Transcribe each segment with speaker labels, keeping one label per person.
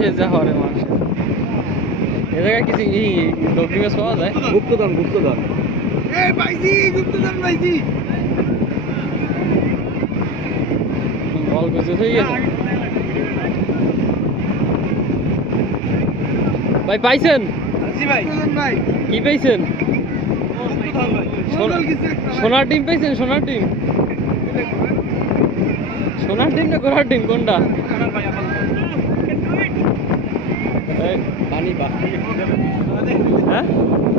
Speaker 1: মানুষের যা হরে মানুষ এ জায়গায় কিছু ই ডগরি মাছ পাওয়া যায়?
Speaker 2: গুপ্তধন গুপ্তধন।
Speaker 3: এ পাইছি গুপ্তধন পাইছি।
Speaker 1: অল্প কিছু হয়ে গেছে। ভাই পাইছেন?
Speaker 2: জি ভাই।
Speaker 3: ভাই।
Speaker 1: কি পাইছেন। সোনার ডিম পাইছেন? সোনার ডিম? সোনার ডিম না ঘোড়ার ডিম? কোনটা?
Speaker 2: পানি বাস
Speaker 1: হ্যাঁ?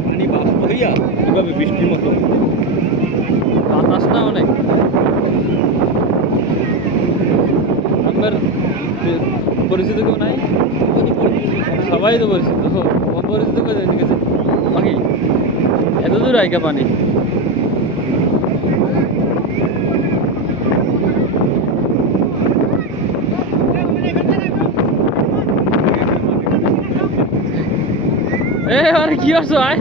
Speaker 2: পানি বাস হইয়া কীভাবে বৃষ্টির মতো।
Speaker 1: বাতাস না অনেক? আপনার পরিচিত কেউ নাই? সবাই তো পরিচিত। অপরিচিত কেউ গেছে বাকি এত দূর আইকা পানি? এ আরে কি করছ আয়।